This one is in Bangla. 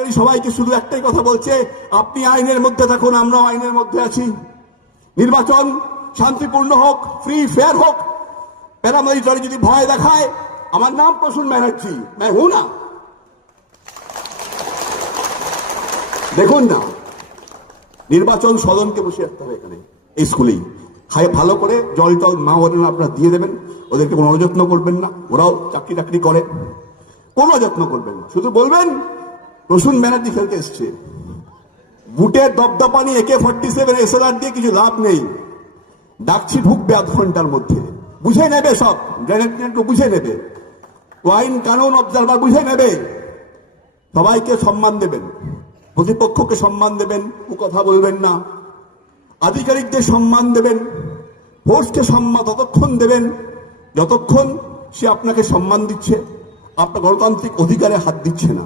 সেক্রেটারি সবাইকে শুধু একটাই কথা বলছে, আপনি আইনের মধ্যে থাকুন, আমরাও আইনের মধ্যে আছি। নির্বাচন শান্তিপূর্ণ হোক, ফ্রি ফেয়ার হোক। প্যারামিলিটারি যদি ভয় দেখায়, আমার নাম প্রসূন ব্যানার্জি, मैं हूं ना। দেখুন না, নির্বাচন সদনকে বসে রাখতে হবে এখানে, এই স্কুলেই খায় ভালো করে জল টল মা ওরা আপনারা দিয়ে দেবেন, ওদেরকে কোনো অযত্ন করবেন না, ওরাও চাকরি টাকরি করে, কোনো যত্ন করবেন না, শুধু বলবেন প্রসূন ব্যানার্জি খেলতে এসছে। বুটের দপদপানি AK-47 SLR দিয়ে কিছু লাভ নেই। ডাকছি ঢুকবে আধ ঘন্টার মধ্যে, বুঝে নেবে, সব গ্রেনেডকে বুঝে নেবে, আইন কানুন অবজারভার বুঝে নেবে। সবাইকে সম্মান দেবেন, প্রতিপক্ষকে সম্মান দেবেন, ও কথা বলবেন না। আধিকারিকদের সম্মান দেবেন, ফোর্সকে সম্মান ততক্ষণ দেবেন যতক্ষণ সে আপনাকে সম্মান দিচ্ছে, আপনার গণতান্ত্রিক অধিকারে হাত দিচ্ছে না।